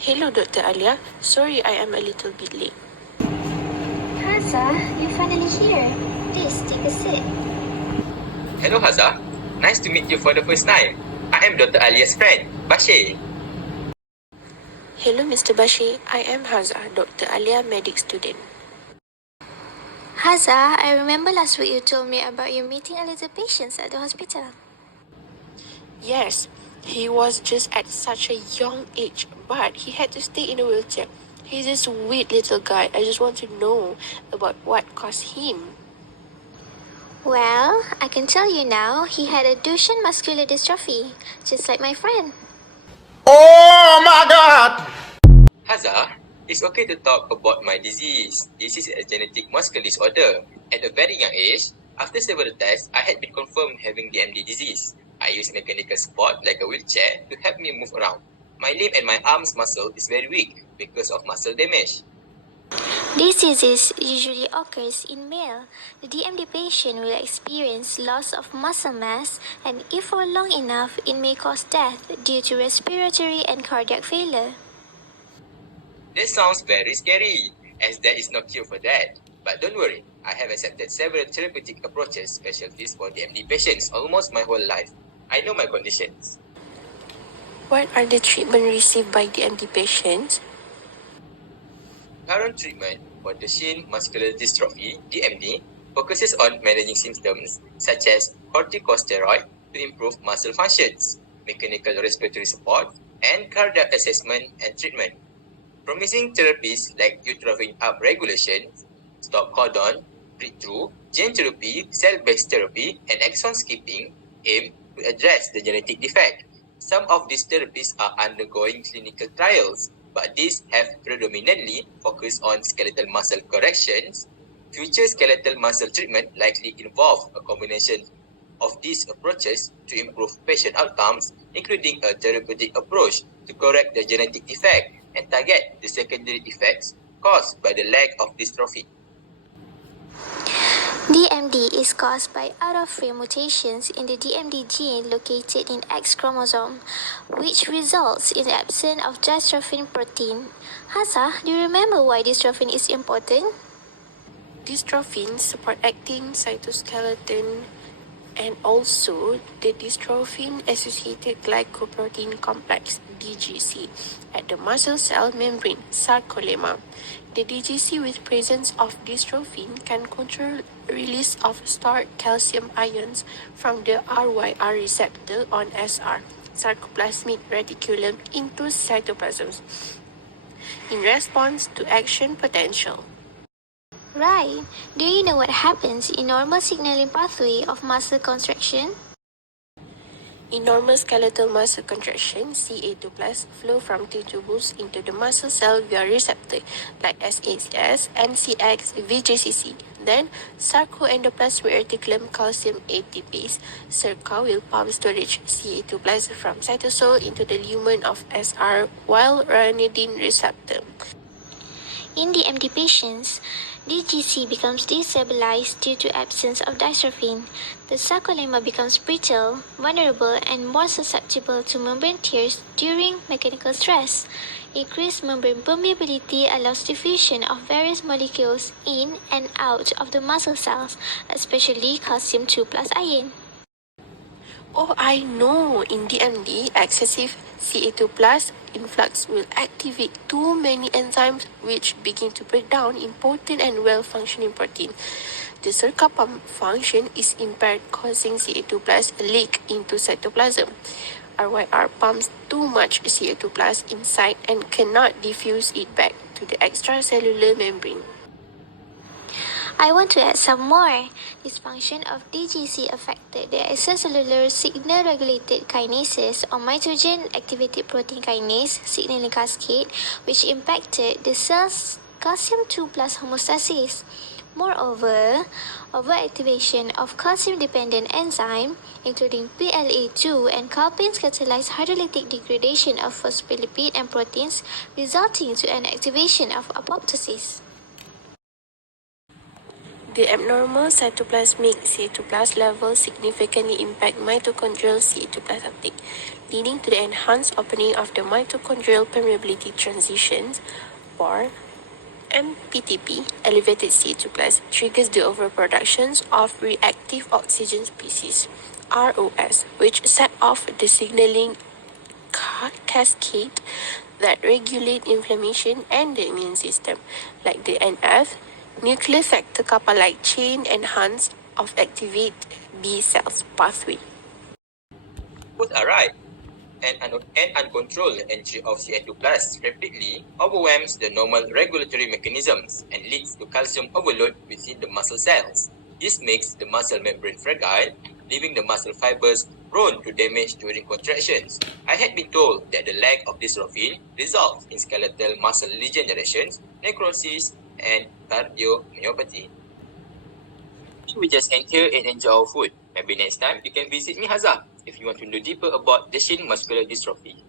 Hello, Dr. Alia. Sorry I am a little bit late. Haza, you're finally here. Please take a seat. Hello Haza, nice to meet you for the first time. I am Dr. Alia's friend, Bashir. Hello, Mr. Bashir. I am Haza, Dr. Alia medic student. Haza, I remember last week you told me about you meeting a little patient at the hospital. Yes, he was just at such a young age, but he had to stay in a wheelchair. He's a sweet little guy. I just want to know about what caused him. Well, I can tell you now, he had a Duchenne muscular dystrophy, just like my friend. Oh my God! Haza, it's okay to talk about my disease. This is a genetic muscular disorder. At a very young age, after several tests, I had been confirmed having DMD disease. I use mechanical support like a wheelchair to help me move around. My limb and my arms muscle is very weak because of muscle damage. This disease usually occurs in male. The DMD patient will experience loss of muscle mass, and if for long enough, it may cause death due to respiratory and cardiac failure. That sounds very scary, as there is no cure for that. But don't worry, I have accepted several therapeutic approaches, specialties for DMD patients almost my whole life. I know my conditions. What are the treatment received by DMD patients? Current treatment for Duchenne muscular dystrophy (DMD) focuses on managing symptoms such as corticosteroid to improve muscle functions, mechanical respiratory support, and cardiac assessment and treatment. Promising therapies like utrophin upregulation, stop codon, breakthrough, gene therapy, cell-based therapy, and exon skipping aim to address the genetic defect. Some of these therapies are undergoing clinical trials, but these have predominantly focused on skeletal muscle corrections. Future skeletal muscle treatment likely involve a combination of these approaches to improve patient outcomes, including a therapeutic approach to correct the genetic defect and target the secondary effects caused by the lack of dystrophy. DMD is caused by out-of-frame mutations in the DMD gene located in X chromosome, which results in the absence of dystrophin protein. Haza, do you remember why dystrophin is important? Dystrophins support actin cytoskeleton and also the dystrophin-associated glycoprotein complex (DGC) at the muscle cell membrane sarcolemma. The DGC with presence of dystrophin can control release of stored calcium ions from the RYR receptor on SR, sarcoplasmic reticulum, into cytoplasm in response to action potential. Right. Do you know what happens in normal signaling pathway of muscle contraction? In normal skeletal muscle contraction, Ca2+ flow from T tubules into the muscle cell via receptor like SACS, NCX, VGCC. Then, sarcoendoplasmic reticulum calcium ATPase, SERCA, will pump storage Ca2+ from cytosol into the lumen of SR while ranitidine receptor. In DMD patients, DGC becomes destabilized due to absence of dystrophin. The sarcolemma becomes brittle, vulnerable, and more susceptible to membrane tears during mechanical stress. Increased membrane permeability allows diffusion of various molecules in and out of the muscle cells, especially calcium 2+ ion. Oh, I know. In DMD, excessive Ca2+ influx will activate too many enzymes which begin to break down important and well-functioning protein. The SERCA pump function is impaired, causing Ca2+ leak into cytoplasm. RYR pumps too much Ca2+ inside and cannot diffuse it back to the extracellular membrane. I want to add some more. Dysfunction of DGC affected the extracellular signal-regulated kinases or mitogen-activated protein kinase signaling cascade, which impacted the cell's calcium 2+ homeostasis. Moreover, overactivation of calcium-dependent enzyme, including PLA2 and calpains, catalyze hydrolytic degradation of phospholipid and proteins, resulting to an activation of apoptosis. The abnormal cytoplasmic CA2+ levels significantly impact mitochondrial CA2+ uptake, leading to the enhanced opening of the mitochondrial permeability transitions, or MPTP. Elevated CA2+ triggers the overproduction of reactive oxygen species, ROS, which set off the signaling cascade that regulate inflammation and the immune system, like the NF, nuclear factor kappa light chain enhanced of activate B cells pathway. Both are right. An uncontrolled entry of Ca2 plus rapidly overwhelms the normal regulatory mechanisms and leads to calcium overload within the muscle cells. This makes the muscle membrane fragile, leaving the muscle fibers prone to damage during contractions. I had been told that the lack of dystrophin results in skeletal muscle degeneration, necrosis, and cardiomyopathy. We just enter and enjoy our food. Maybe next time you can visit me, Hazza, if you want to know deeper about Duchenne muscular dystrophy.